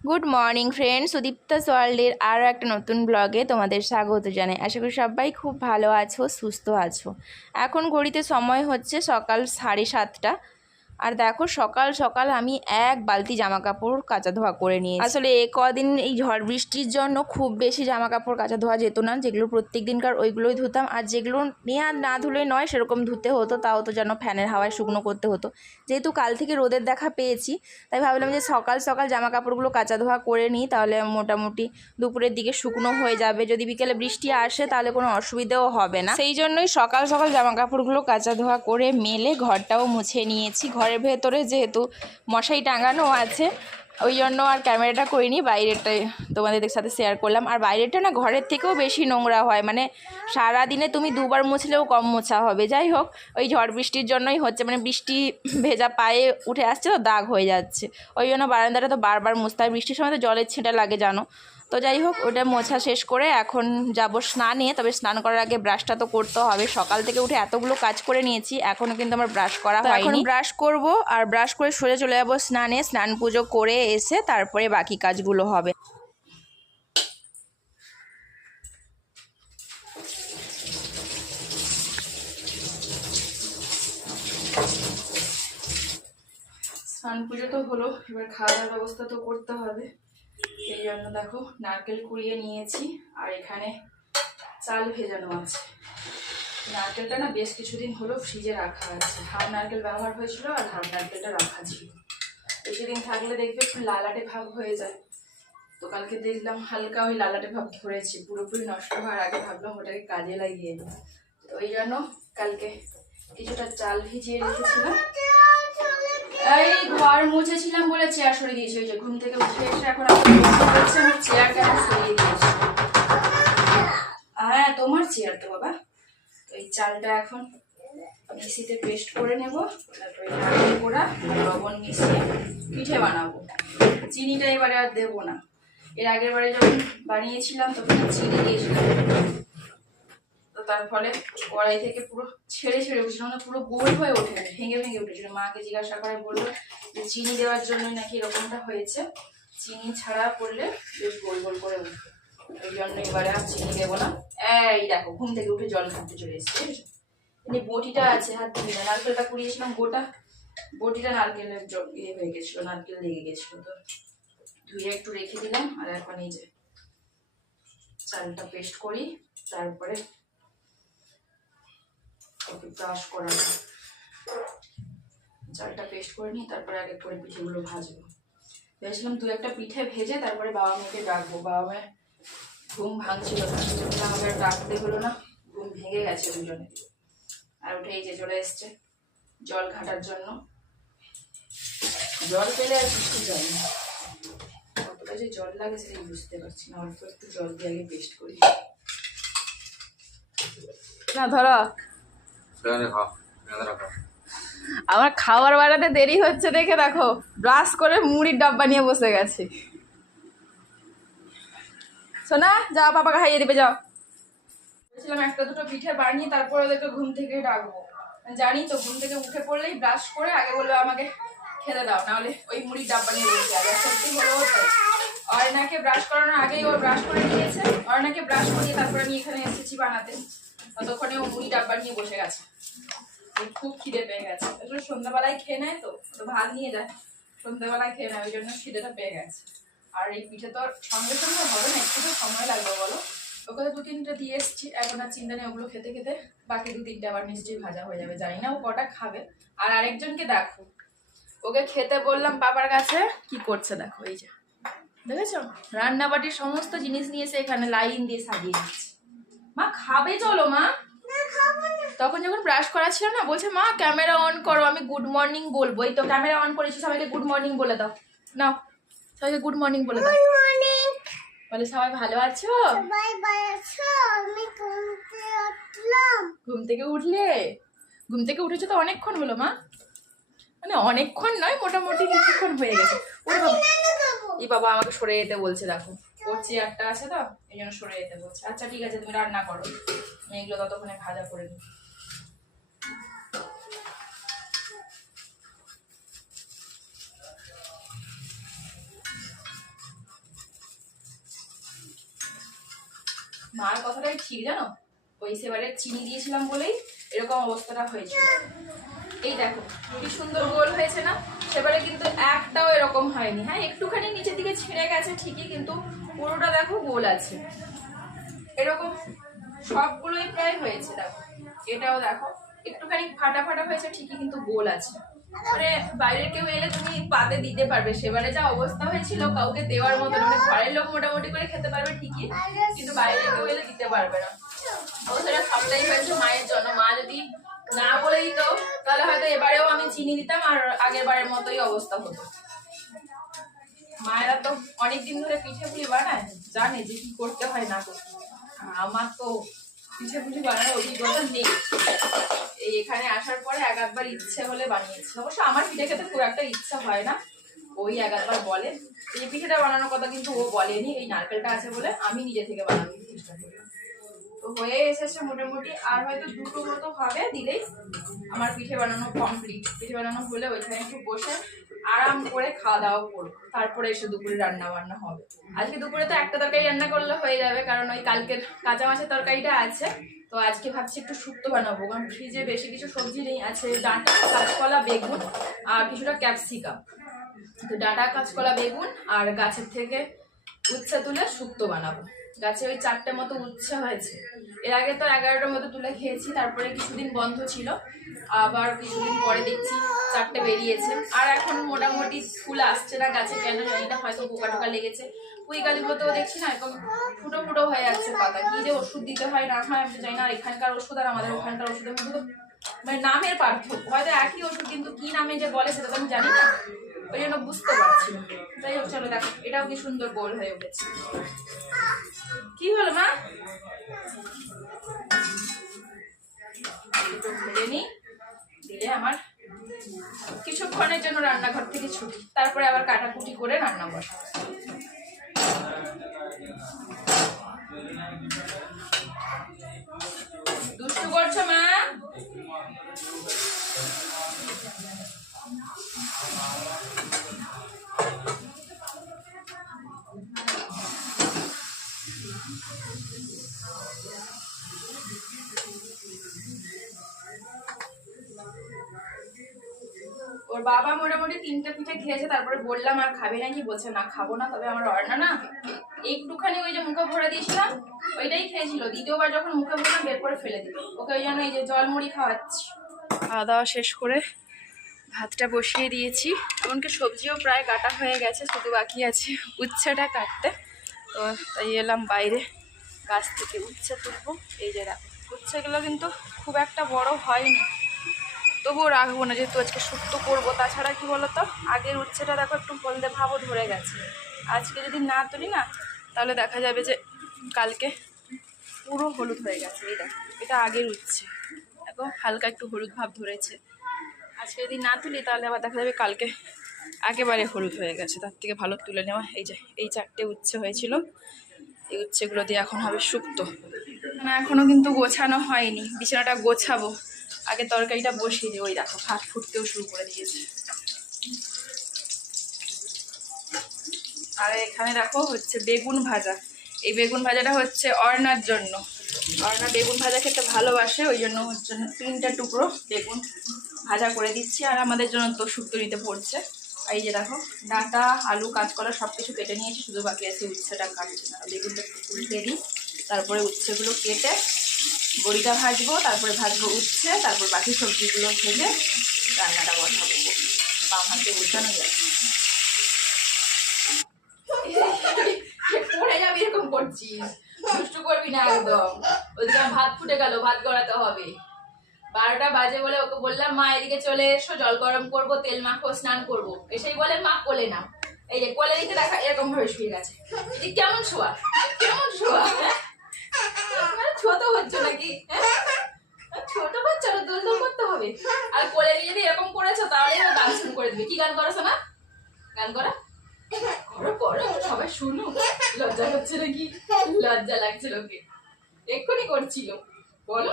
Good morning friend Sudipta ওয়ার্ল্ডের আরও একটা নতুন ব্লগে তোমাদের স্বাগত জানাই। আশা করি সবাই খুব ভালো আছো, সুস্থ আছো। এখন ঘড়িতে সময় হচ্ছে সকাল সাড়ে সাতটা। আর দেখো সকাল সকাল আমি এক বালতি জামা কাপড় কাচা ধোয়া করে নিয়ে আসলে এ কদিন এই ঝড় বৃষ্টির জন্য খুব বেশি জামা কাপড় কাচা ধোয়া যেত না যেগুলো প্রত্যেক দিনকার ওইগুলোই ধুতাম। আর যেগুলো নিয়ে আর না ধুলে নয় সেরকম ধুতে হতো তাও তো যেন ফ্যানের হাওয়ায় শুকনো করতে হতো। যেহেতু কাল থেকে রোদের দেখা পেয়েছি তাই ভাবলাম যে সকাল সকাল জামা কাপড়গুলো কাচা ধোয়া করে নিই তাহলে মোটামুটি দুপুরের দিকে শুকনো হয়ে যাবে। যদি বিকেলে বৃষ্টি আসে তাহলে কোনো অসুবিধাও হবে না। সেই জন্যই সকাল সকাল জামা কাপড়গুলো কাচা ধোয়া করে মেলে ঘরটাও মুছে নিয়েছি। ঘরের ভেতরে যেহেতু মশাই টাঙানো আছে, ওই জন্য আর ক্যামেরাটা করিনি, বাইরেরটাই তোমাদের সাথে শেয়ার করলাম। আর বাইরেরটা না ঘরের থেকেও বেশি নোংরা হয় মানে সারা দিনে তুমি দুবার মুছলেও কম মোছা হবে। যাই হোক, ওই ঝড় বৃষ্টির জন্যই হচ্ছে মানে বৃষ্টি ভেজা পায়ে উঠে আসছে তো দাগ হয়ে যাচ্ছে। ওই জন্য বারান্দাটা তো বারবার মুছতে হয়। বৃষ্টির সময় তো জলের ছিটা লাগে, জানো? তো যাই হোক ওটা মোছা শেষ করে এখন যাব স্নানে তবে স্নান করার আগে ব্রাশটা তো করতে হবে। সকাল থেকে উঠে এতগুলো কাজ করে নিয়েছি এখনও কিন্তু আমার ব্রাশ করা হয়নি। এখন ব্রাশ করব আর ব্রাশ করে সোজা চলে যাব স্নানে। স্নান পুজো করে এসে তারপরে বাকি কাজগুলো হবে। স্নান পুজো তো হলো এবার খাওয়া দাওয়ার ব্যবস্থা তো করতে হবে। এই জন্য দেখো নারকেল কুড়িয়ে নিয়েছি, আর এখানে চাল ভেজানো আছে। নারকেলটা না বেশ কিছুদিন হলো ফ্রিজে রাখা আছে। হাফ নারকেল ব্যবহার হয়েছিল আর হাফ নারকেলটা রাখা ছিল। বেশি দিন থাকলে দেখবে একটু লালাটে ভাব হয়ে যায়। তো কালকে দেখলাম হালকা ওই লালাটে ভাব ধরেছে, পুরোপুরি নষ্ট হওয়ার আগে ভাবলাম ওটাকে কাজে লাগিয়ে ওই জন্য কালকে কিছুটা চাল ভিজিয়ে রেখেছিলাম। এই ঘর মুছেছিলাম বলে চেয়ার সরিয়ে দিয়েছি, ওই যে ঘুম থেকে উঠে এসে এখন আমি চেয়ারটা এখন সরিয়ে দিয়েছি। হ্যাঁ তোমার চেয়ার তো বাবা। এই চালটা এখন মিক্সিতে পেস্ট করে নেব, তারপরে কোড়া লবণ মিশিয়ে পিঠে বানাবো। চিনিটা এবারে আর দেবো না। এর আগের বারে যখন বানিয়েছিলাম, তখন চিনি দিয়েছিলাম। ফলে কড়াই থেকে পুরো ছেড়ে ছেড়ে উঠছিল মানে পুরো গোল হয়ে ওঠে ভেঙে ভেঙে উঠেছিল। মাকে জিজ্ঞাসা করে, বলল যে চিনি দেওয়ার জন্যই নাকি এরকমটা হয়েছে। চিনি ছাড়া করলে বেশ গোল গোল করে উঠবে। ওই জন্য এবারে আর চিনি দেবো না। এই দেখো, ঘুম থেকে উঠে জল খাতে চলে এসেছে? এমনি বটিটা আছে, হাত দিবি না নারকেলটা কুড়িয়েছিলাম গোটা বটিটা নারকেলের ইয়ে হয়ে গেছিল, নারকেল লেগে গেছিল তো। ধুয়ে একটু রেখে দিলাম, আর এখন এই যে চালটা পেস্ট করি, তারপরে একটু ব্রাশ করা হয়। চালটা পেস্ট করে নিই তারপরে আগে করে পিঠেগুলো ভাজবো। ভেবেছিলাম দু একটা পিঠে ভেজে তারপরে বাবা মেয়েকে ডাকবো। বাবা মেয়ে ঘুম ভাঙছিল না। আর ডাকতে হলো না। ঘুম ভেঙে গেছে দুজনে। আর উঠে এই যে চলে এসছে জল ঘাটার জন্য। জল পেলে আর কিছু যায় না কতটা যে জল লাগে সেটাই বুঝতে পারছি না। অল্প একটু জল দিয়ে আগে পেস্ট করি। না, ধরো সেখানে খাও সেখানে রাখো আমার খাবার বানাতে দেরি হচ্ছে দেখে দেখো। ব্রাশ করে মুড়ির ডাব্বা নিয়ে বসে গেছে। সোনা, যাও বাবাকে খাইয়ে দিবে, যাও। বলছিলাম একটা দুটো পিঠে বানিয়ে তারপর ওদেরকে ঘুম থেকে ডাকবো। জানি তো, ঘুম থেকে উঠে পড়লেই ব্রাশ করে আগে বলবে আমাকে, খেতে দাও। নাহলে ওই মুড়ির ডাব্বা নিয়ে বসে যাবে। সত্যি হলো অয়নাকে ব্রাশ করানোর আগেই ও ব্রাশ করে নিয়েছে। অয়নাকে ব্রাশ করিয়ে তারপরে আমি এখানে এসেছি বানাতে। ততক্ষণে ও মুড়ি ডাব্বা নিয়ে বসে গেছে। খুব খিদে পেয়ে গেছে। আসলে সন্ধ্যাবেলায় খেয়ে নেয় তো তো ভাত নিয়ে যায়। সন্ধ্যাবেলায় খেয়ে নেয়, ওই জন্য খিদেটা পেয়ে গেছে। আর এই পিঠে তো সঙ্গে সঙ্গে হবে না, একটু তো সময় লাগবে বলো। ওকে তো দু তিনটে দিয়ে এসেছি, এখন আর চিন্তা নেই ওগুলো খেতে খেতে। বাকি দু তিনটে আবার নিশ্চয়ই ভাজা হয়ে যাবে, জানি না ও কটা খাবে। আর আরেকজনকে দেখো। ওকে খেতে বললাম বাবার কাছে, কি করছে দেখো, এই যে। দেখেছ? রান্নাবাটির সমস্ত জিনিস নিয়ে এসে এখানে লাইন দিয়ে সাজিয়ে দিচ্ছে। মা খাবে চলো মা। তখন যখন ব্রাশ করা ছিল না বলছে মা ক্যামেরা অন করো আমি গুড মর্নিং বলব। এই তো ক্যামেরা অন করেছি সবাইকে গুড মর্নিং বলে দাও। নাও সবাইকে গুড মর্নিং বলে দাও। বলে সবাই ভালো আছো? বাই বাই আছো? আমি ঘুমতে উঠলাম। ঘুম থেকে উঠলে? ঘুম থেকে উঠেছো তো অনেকক্ষণ হলো মা। মানে অনেকক্ষণ নয় মোটামুটি কিছুক্ষণ হয়ে গেছে। এই বাবা আমাকে সরে যেতে বলছে দেখো। ওর চেয়ারটা আছে তো, এই জন্য সরে যেতে বলছে। আচ্ছা ঠিক আছে, তুমি রান্না করো। এগুলো ততক্ষণে ভাজা করে নিই। মার কথাটাই ঠিক জানো? ওই সেবারে চিনি দিয়েছিলাম বলেই এরকম অবস্থাটা হয়েছিল। এই দেখো, কি সুন্দর গোল হয়েছে না? সেবারে কিন্তু একটাও এরকম হয়নি। হ্যাঁ একটুখানি নিচের দিকে ছিঁড়ে গেছে ঠিকই, কিন্তু পুরোটা দেখো গোল আছে। এরকম সবগুলোই প্রায় হয়েছে, দেখো। এটাও দেখো, একটুখানি ফাটা ফাটা হয়েছে ঠিকই, কিন্তু গোল আছে। মানে বাইরের কেউ এলে তুমি পাতে দিতে পারবে। সেবারে যা অবস্থা হয়েছিল, কাউকে দেওয়ার মতো মানে ঘরের লোক মোটামুটি করে খেতে পারবে ঠিকই, কিন্তু বাইরের কেউ এলে দিতে পারবে না। অবস্থাটা সবটাই হয়েছে মায়ের জন্য। মা যদি না বলে দিত তাহলে হয়তো এবারেও আমি চিনি দিতাম আর আগের বারের মতোই অবস্থা হতো। মায়েরা তো অনেকদিন ধরে পিঠে পুলি বানায়, জানে যে কি করতে হয়, না করতে আমার তো পিঠে পুলি বানানোর অভিজ্ঞতা নেই। এই এখানে আসার পরে এক আধবার ইচ্ছে হলে বানিয়েছি। অবশ্য আমার পিঠে খেতে খুব একটা ইচ্ছা হয় না। ওই এক আধবার বলে। এই পিঠেটা বানানোর কথা কিন্তু ও বলেনি, এই নারকেলটা আছে বলে আমি নিজে থেকে বানানোর চেষ্টা তো হয়ে এসেছে মোটামুটি, আর হয়তো দুটো মতো হবে দিলেই আমার পিঠে বানানো কমপ্লিট পিঠে বানানো হলে ওইখানে একটু বসে আরাম করে খাওয়া দাওয়া করব। তারপরে এসে দুপুরে রান্না বান্না হবে। আজকে দুপুরে তো একটা তরকারি রান্না করলে হয়ে যাবে, কারণ ওই কালকের কাঁচা মাছের তরকারিটা আছে। তো আজকে ভাবছি একটু শুক্তো বানাবো, কারণ ফ্রিজে বেশি কিছু সবজি নেই, আছে ডাঁটা, কাঁচকলা, বেগুন, আর কিছুটা ক্যাপসিকাম। তো ডাঁটা, কাঁচকলা, বেগুন, আর গাছের থেকে উচ্ছে তুলে শুক্তো বানাবো। গাছে ওই চারটে মতো উচ্ছে হয়েছে। এর আগে তো এগারোটার মতো তুলে খেয়েছি, তারপরে কিছুদিন বন্ধ ছিল। আবার কিছুদিন পরে দেখছি চারটে বেরিয়েছে। আর এখন মোটামুটি ফুল আসছে না গাছে কেন জানি না, হয়তো পোকা টোকা লেগেছে। পুঁই গাছগুলোতেও দেখছি না এখন ফুটো ফুটো হয়ে যাচ্ছে পাতা। কি যে ওষুধ দিতে হয়, না হয়, আমি জানি না। আর এখানকার ওষুধ আর আমাদের ওখানকার ওষুধের মধ্যে মানে নামের পার্থক্য। হয়তো একই ওষুধ, কিন্তু কি নামে যে বলে সেটা তো আমি জানি না। ওই জন্য বুঝতে পারছি। যাই হোক, চলো দেখো, এটাও কি সুন্দর গোল হয়ে উঠেছে। কি হলো, মা? আমার কিছুক্ষণের জন্য রান্নাঘর থেকে ছুটি। তারপরে আবার কাটাকুটি করে রান্না বসা দুষ্টু করছ, মা? ওর বাবা মোটামুটি তিনটে পিঠে খেয়েছে, তারপরে বললাম, আর খাবে নাকি বলছে, না, খাব না, তবে আমার অর্ণা না, একটুখানি ওই যে মুখে ভরে দিয়েছিলাম, ওইটাই খেয়েছিল। দ্বিতীয়বার যখন মুখে ভরলাম বের করে ফেলে দিল। ওকে ওই জন্য এই যে জল মুড়ি খাওয়াচ্ছি। খাওয়া দাওয়া শেষ করে ভাতটা বসিয়ে দিয়েছি। এমনকি সবজিও প্রায় কাটা হয়ে গেছে, শুধু বাকি আছে উচ্ছেটা কাটতে। তো তাই এলাম বাইরে। গাছ থেকে উচ্ছে তুলবো। এই যে দেখো, উচ্ছেগুলো কিন্তু খুব একটা বড় হয়নি। তবুও রাখব না, যেহেতু আজকে শুক্তো করব। তাছাড়া কি বলতো, আগের উচ্ছেটা দেখো একটু হলদে ভাবও ধরে গেছে। আজকে যদি না তুলি না, তাহলে দেখা যাবে যে কালকে পুরো হলুদ হয়ে গেছে। এই দেখো, এটা আগের উচ্ছে। দেখো, হালকা একটু হলুদ ভাব ধরেছে। আজকে যদি না তুলি, তাহলে আবার দেখা যাবে কালকে একেবারে হলুদ হয়ে গেছে, তার থেকে ভালো তুলে নেওয়া। এই যে, এই চারটে উচ্ছে হয়েছিল, এই উচ্ছেগুলো দিয়ে এখন হবে শুক্তো। না এখনও কিন্তু গোছানো হয়নি, বিছানাটা গোছাবো। আগে তরকারিটা বসিয়ে দিই, ওই দেখো, ভাত ফুটতেও শুরু করে দিয়েছে। আর এখানে দেখো হচ্ছে বেগুন ভাজা। এই বেগুন ভাজাটা হচ্ছে অর্ণার জন্য। অর্ণা বেগুন ভাজা খেতে ভালোবাসে, ওই জন্য জন্য তিনটা টুকরো বেগুন ভাজা করে দিচ্ছি, আর আমাদের জন্য তো শুক্তো নিতে পড়ছে। এই যে দেখো, ডাঁটা, আলু, কাঁচকলা সব কিছু কেটে নিয়েছি, শুধু বাকি আছে উচ্ছেটা কাটছি। না বেগুনটা একটু উল্টে দিই, তারপরে উচ্ছেগুলো কেটে বড়িটা ভাজবো, তারপরে ভাজবো উচ্ছে, তারপর বাকি সবজিগুলো ভেজে রান্নাটা বসা বসাবো। বাম হাতে উল্টানো যায় পড়ে এরকম করছিস। দুষ্টু করবি না একদম। ভাত ফুটে গেল, ভাত গড়াতে হবে। বারোটা বাজে বলে ওকে বললাম, মা, এদিকে চলে এসো, জল গরম করব, তেল মাখবো, স্নান করব। এসেই বলে, মা, কোলে না এই যে, কোলে দিতে দেখা এরকম ভাবে শুয়ে গেছে। কেমন শোয়া কেমন শোয়া? মানে ছোট হচ্ছে নাকি? ছোট বাচ্চা দোল দোল করতে হবে। আর কোলে নিয়ে যদি এরকম করেছ, তাহলে গান শুরু করে দিবে। কি গান করেছ না গান করা? করো করো, সবাই শুনো লজ্জা হচ্ছে নাকি? লজ্জা লাগছে লোকে। এক্ষুনি করছিল বলো।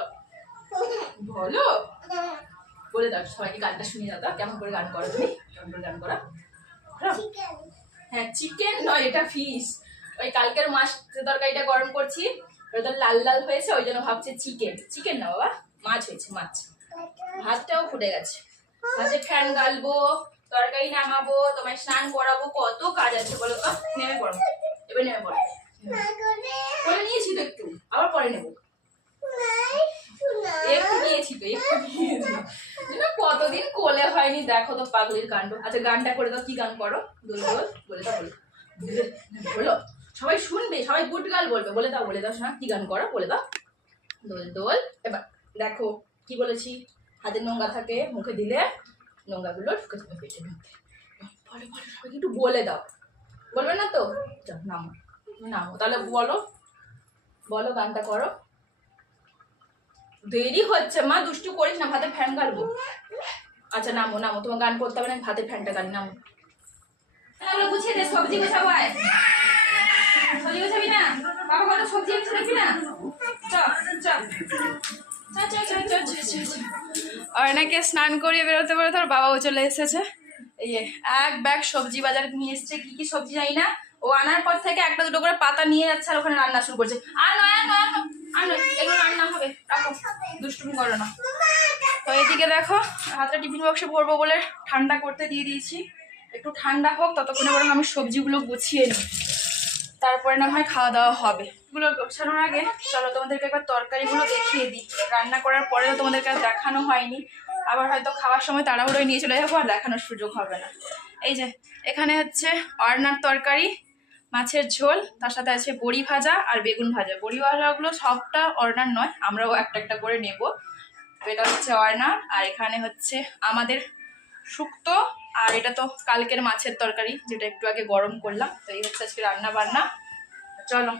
বলো। বলে দাও সবাইকে গানটা শুনিয়ে দাও কেমন করে গান করো তুমি? কেমন করে গান করা? হ্যাঁ। চিকেন নয় এটা ফিশ ওই কালকের মাছ তরকারিটা গরম করছি ওটা লাল লাল হয়েছে ওই জন্য ভাবছে চিকেন চিকেন না বাবা মাছ হয়েছে মাছ। ভাতটাও ফুটে গেছে। ভাতে ফ্যান গালবো তরকারি নামাবো তোমায় স্নান করাবো কত কাজ আছে বলো তো। নেমে পড়ো। এবার নেমে পড়ো। করে নিয়েছি তো একটু আবার পরে নেব। নিয়েছি তো একটু কতদিন কোলে হয়নি, দেখো তো পাগলির কাণ্ড আচ্ছা গানটা করে দাও, কি গান করো? দোল দোল বলে দাও, বলো বলো। সবাই শুনবে, সবাই গুড গাল বলবে। বলে দাও বলে দাও, শোনা, কি গান করো? বলে দাও। দোল দোল। এবার দেখো, কি বলেছি? হাতে নোংরা থাকে, মুখে দিলে নোংরাগুলো ঢুকে যাবে পেটের মধ্যে বলো বলো, সবাইকে একটু বলে দাও। বলবে না তো? নামো। নামো, তাহলে বলো। বলো, গানটা করো। দেরি হচ্ছে, মা, দুষ্টু করিস না, ভাতে ফ্যান গালবো আচ্ছা নামো নামো, তোমার গান করতে হবে না, ভাতে ফ্যানটা গালি নামো। তাহলে গুছিয়ে দে, সবজি গোছাবো, আয়। সবজি গোছাবি না? বাবা কত সবজি এনেছে দেখবি না। অর্ণাকে স্নান করিয়ে বেরোতে বেরোতে ওর বাবাও চলে এসেছে। এই এক ব্যাগ সবজি বাজার নিয়ে এসেছে, কি কি সবজি জানি না। ও আনার পর থেকে একটা দুটো করে পাতা নিয়ে যাচ্ছে আর ওখানে রান্না শুরু করছে। আর নয় নয় আর এগুলো রান্না হবে, রাখো, দুষ্টুমি করো না। তো এদিকে দেখো টিফিন বক্সে বলে ঠান্ডা করতে দিয়ে দিয়েছি। একটু ঠান্ডা হোক, ততক্ষণে বরং আমি সবজিগুলো গুছিয়ে নিই। তারপরে না হয় খাওয়া দাওয়া হবে। এগুলো গোছানোর আগে চলো তোমাদেরকে একবার তরকারিগুলো দেখিয়ে দিই। রান্না করার পরেও তোমাদেরকে আর দেখানো হয়নি। আবার হয়তো খাওয়ার সময় তাড়াহুড়োয় নিয়ে চলে যাব আর দেখানোর সুযোগ হবে না। এই যে, এখানে হচ্ছে অর্নার তরকারি। মাছের ঝোল, তার সাথে আছে বড়ি ভাজা আর বেগুন ভাজা। বড়ি ভাজাগুলো সবটা অর্ডার নয়, আমরাও একটা একটা করে নেব। এটা হচ্ছে অর্নার আর এখানে হচ্ছে আমাদের শুক্তো, আর এটা তো কালকের মাছের তরকারি, যেটা একটু আগে গরম করলাম। তো এই হচ্ছে আজকে রান্না বান্না। চলো,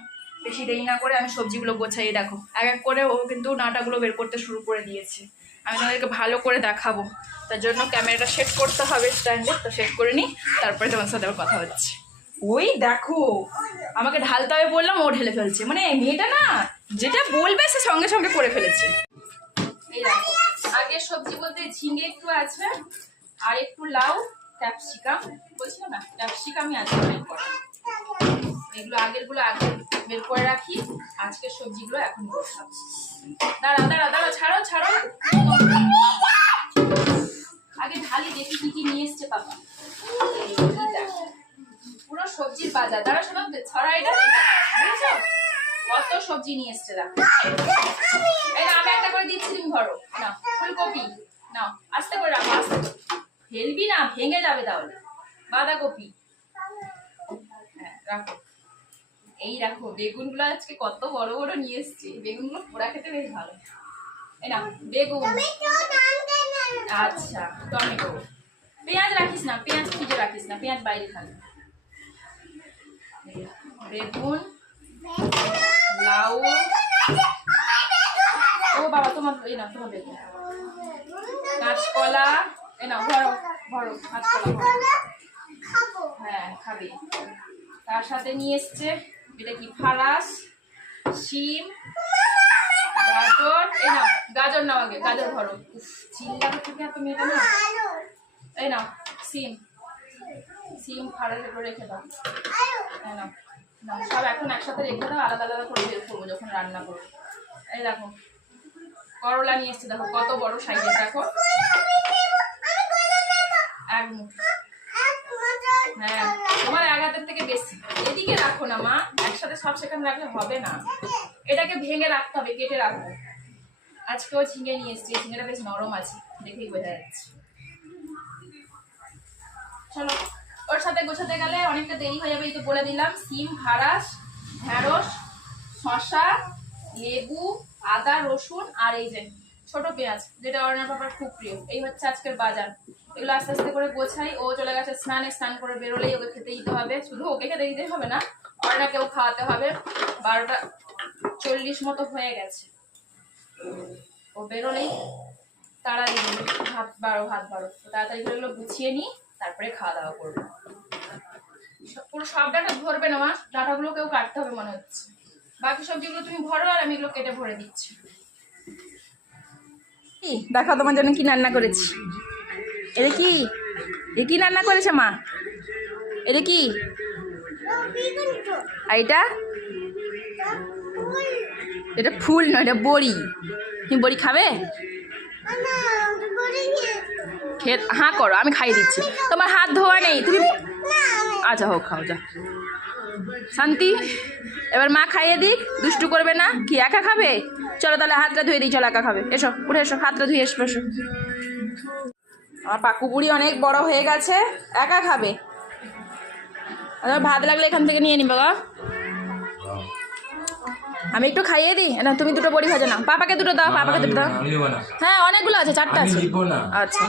বেশি দেরি না করে আমি সবজিগুলো গোছাই, দেখো। এক এক করে ও কিন্তু নাটাগুলো বের করতে শুরু করে দিয়েছে। আমি তোমাদেরকে ভালো করে দেখাবো। তার জন্য ক্যামেরাটা সেট করতে হবে স্ট্যান্ডে, তো সেট করে নিই, তারপরে তোমার সাথে আবার কথা হচ্ছে। ওই দেখো, আমাকে ঢালতে হবে বললাম, ও ঢেলে ফেলছে। মানে মেয়েটা না, যেটা বলবে সে সঙ্গে সঙ্গে করে ফেলেছে। এই দেখো আগে সবজি বলতে ঝিঙে একটু আছে, আর একটু লাউ, ক্যাপসিকাম। বলছিলাম না, ক্যাপসিকামই আছে এগুলো আগেরগুলো আগে বের করে রাখি, আজকের সবজিগুলো এখন বসাবো দাঁড়া দাঁড়া দাঁড়া, ছাড়ো ছাড়ো। আগে ঢালি দেখি কি কি নিয়ে এসছে দেখো। পুরো সবজির বাজার। দাঁড়া শোনো ছড়া না বুঝছ? কত সবজি নিয়ে এসছে দেখো। এই না, আমি একটা করে দিচ্ছি তুমি ধরো না ফুলকপি। নাও আস্তে করে রাখো আস্তে ফেলবি না ভেঙে যাবে তাহলে। বাঁধাকপি। হ্যাঁ রাখো। এই রাখো বেগুনগুলো আজকে কত বড় বড় নিয়ে এসছে। বেগুনগুলো পোড়া খেতে বেশ ভালো। এই না বেগুন। আচ্ছা টমেটো। পেঁয়াজ রাখিস না পেঁয়াজ ফ্রিজে রাখিস না পেঁয়াজ বাইরে থাকবে বেগুন লাউ। ও বাবা তোমার এই না তোমার বেগুন। কাঁচকলা এই না ভরো ভরো কাঁচকলা হ্যাঁ খাবে। তার সাথে নিয়ে এসছে এটা কি ফারাস শিম গাজর এই নাও গাজর নাও আগে গাজর ভরো। উফ, চিল্লাতে থেকে এত মেয়েটা না। এই নাও সিম সিম করে রেখে দাও। নাও নাও, সব এখন একসাথে রেখে দাও আলাদা আলাদা করে করব যখন রান্না করব। এই দেখো করলা নিয়ে এসছে দেখো কত বড় সাইজের দেখো। এক মুঠ। হ্যাঁ তোমার এক হাতের থেকে বেশি। এদিকে রাখো না মা একসাথে সব সেখানে রাখলে হবে না। এটাকে ভেঙে রাখতে হবে কেটে রাখব আজকেও ঝিঙে নিয়ে এসেছি ঝিঙেটা বেশ নরম আছে দেখেই বোঝা যাচ্ছে। চলো। ওর সাথে গোছাতে গেলে অনেকটা দেরি হয়ে যাবে, এই তো বলে দিলাম। সিম, ভাড়াস, ঢ্যাঁড়স শশা লেবু, আদা, রসুন আর এই যে ছোট পেঁয়াজ, যেটা অর্ণার পাপার খুব প্রিয়। এই হচ্ছে আজকের বাজার। এগুলো আস্তে আস্তে করে গোছাই, ও চলে গেছে স্নানে, স্নান করে বেরোলেই ওকে খেতে দিতে হবে। শুধু ওকে খেতে দিতে হবে না অর্ণাকেও খাওয়াতে হবে। বারোটা চল্লিশ মতো হয়ে গেছে। ও বেরোলেই দিবে ভাত, বারো ভাত বারো। তো তাড়াতাড়ি করে এগুলো গুছিয়ে নিই। তারপরে খাওয়া দাওয়া করব। পুরো সব ডাটা ভরবে না মা ডাটাগুলো কেউ কাটতে হবে মনে হচ্ছে। বাকি সবজিগুলো তুমি ভরো আর আমি এগুলো কেটে ভরে দিচ্ছি। দেখো তোমার জন্য কি রান্না করেছি। এটা কি? এ কি রান্না করেছে মা? এটা কি? আর এটা? এটা ফুল নয় এটা বড়ি। তুমি বড়ি খাবে? ওটা করে, আমি খাইয়ে দিচ্ছি। তোমার হাত ধোয়া নেই, তুমি আচ্ছা হোক, খাও, যা। শান্তি, এবার মা খাইয়ে দিক, দুষ্টু করবে না। কি, একা খাবে? চলো তাহলে হাতটা ধুয়ে দিই, চলো একা খাবে। এসো, উঠে এসো, হাতটা ধুয়ে এসো এসো আমার পাকু অনেক বড় হয়ে গেছে, একা খাবে। আর ভাত লাগলে এখান থেকে নিয়ে নিবে গো আমি একটু খাইয়ে দিই। না তুমি দুটো বড়ি ভাজে না পাপাকে দুটো দাও পাপাকে দুটো দাও। হ্যাঁ অনেকগুলো আছে চারটা আছে। আচ্ছা।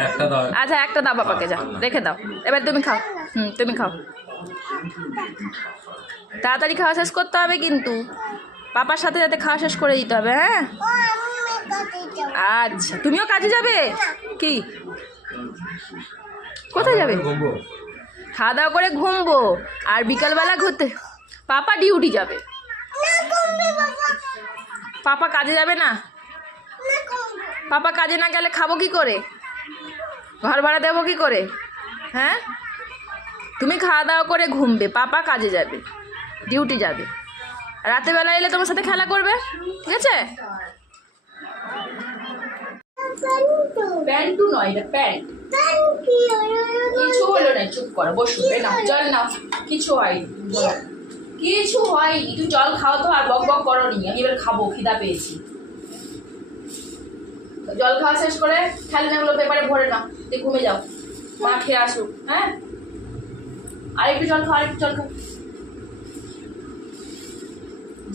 একটা দাও। আচ্ছা একটা দাও বাবাকে যা। রেখে দাও। এবার তুমি খাও। হুম তুমি খাও। তাড়াতাড়ি খাওয়া শেষ করতে হবে কিন্তু। পাপার সাথে যাতে খাওয়া শেষ করে দিতে হবে হ্যাঁ? আচ্ছা। তুমিও কাজে যাবে? কি? কোথায় যাবে? খাওয়া দাওয়া করে ঘুমবো আর বিকালবেলা ঘুরতে পাপা ডিউটি যাবে। পাপা কাজে যাবে না? পাপা কাজে না গেলে খাব কি করে? ঘর ভাড়া দেবো কি করে? হ্যাঁ? তুমি খাওয়া দাওয়া করে ঘুমবে পাপা কাজে যাবে ডিউটি যাবে। রাতেবেলা এলে তোমার সাথে খেলা করবে ঠিক আছে? প্যান্টু নয় এটা প্যান্ট। কিছু হলো না, চুপ করো, বসু এ নাও, জল নাও, কিছু হয়নি কিছু হয়নি তুই জল খাও তো আর বক বক করো নি আমি এবার খাব, খিদা পেয়েছি। জল খাওয়া শেষ করে খেলনাগুলো পেপারে ভরে নাও, দিয়ে ঘুমে যাও, মা খেয়ে আসুক হ্যাঁ? আরেকটু জল খাও, আরেকটু জল খাও।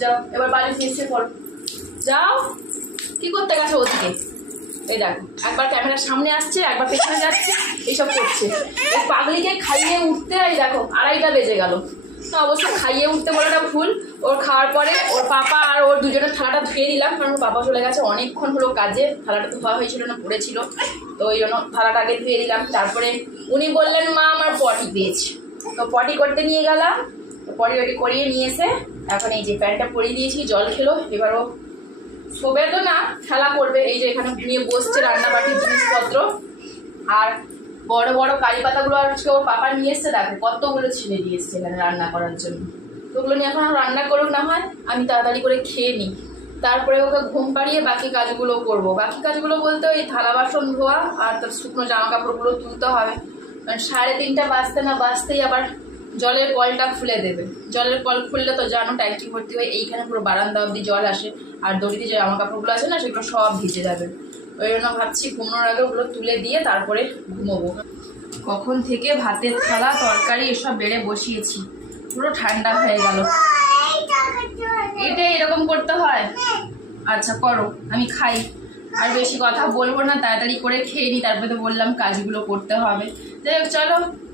যাও, এবার বাড়ি এসে পড়ো যাও, কি করতে গেছো ওদিকে? এই দেখো, একবার ক্যামেরার সামনে আসছে, একবার পেছনে যাচ্ছে, এইসব করছে। এই পাগলিকে খাইয়ে উঠতে, এই দেখো, আড়াইটা বেজে গেল। তো অবশ্য খাইয়ে উঠতে বলাটা ভুল। ওর খাওয়ার পরে ওর পাপা আর ওর দুজনের থালাটা ধুয়ে দিলাম কারণ ওর পাপা চলে গেছে, অনেকক্ষণ হলো কাজে, থালাটা ধোয়া হয়েছিল না, পড়েছিল। তো ওই জন্য থালাটা আগে ধুয়ে দিলাম তারপরে উনি বললেন, মা, আমার পটি পেয়েছে। তো পটি করতে নিয়ে গেলাম পটি ওটি করিয়ে নিয়ে এসে এখন এই যে প্যান্টটা পরিয়ে দিয়েছি, জল খেলো এবারও শোবে তো না খেলা করবে, এই যে এখানে নিয়ে বসছে রান্নাবাটির জিনিসপত্র। আর বড় বড় কারি পাতাগুলো আজকে ওর পাপা নিয়ে এসছে, দেখো কতগুলো ছিঁড়ে দিয়ে এসছে এখানে রান্না করার জন্য। তো ওগুলো নিয়ে এখন রান্না করুক না হয়, আমি তাড়াতাড়ি করে খেয়ে নিই। তারপরে ওকে ঘুম পাড়িয়ে বাকি কাজগুলো করব। বাকি কাজগুলো বলতে ওই থালা বাসন ধোয়া আর তার শুকনো জামা কাপড়গুলো তুলতে হবে। মানে সাড়ে তিনটা বাজতে না বাজতেই আবার জলের কলটা খুলে দেবে। জলের কল খুললে তো জানো ট্যাঙ্কি ভর্তি হয়ে এইখানে পুরো বারান্দা অবধি জল আসে। আর দড়িতে যে জামা কাপড়গুলো আছে না, সেগুলো সব ভিজে যাবে। ওই জন্য ভাবছি ঘুমানোর আগে ওগুলো তুলে দিয়ে তারপরে ঘুমোবো। কখন থেকে ভাতের থালা, তরকারি এসব বেড়ে বসিয়েছি। পুরো ঠান্ডা হয়ে গেল। এটা এরকম করতে হয়? আচ্ছা করো। আমি খাই। আর বেশি কথা বলব না, তাড়াতাড়ি করে খেয়ে নিই তারপরে তো বললাম কাজগুলো করতে হবে। যাই হোক, চলো।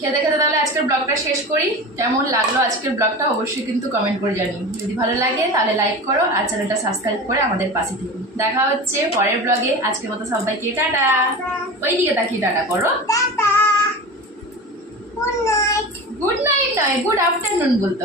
খেতে খেতে তাহলে আজকের ব্লগটা শেষ করি। কেমন লাগল আজকের ব্লগটা অবশ্যই কিন্তু কমেন্ট করে জানি যদি ভালো লাগে তাহলে লাইক করো আর চ্যানেলটা সাবস্ক্রাইব করে আমাদের পাশে থাকুন দেখা হচ্ছে পরের ব্লগে। আজকের মতো সবাইকে টাটা। ওই দিকে তাকিয়ে টাটা করো। গুড নাইট নয় গুড আফটারনুন বলতে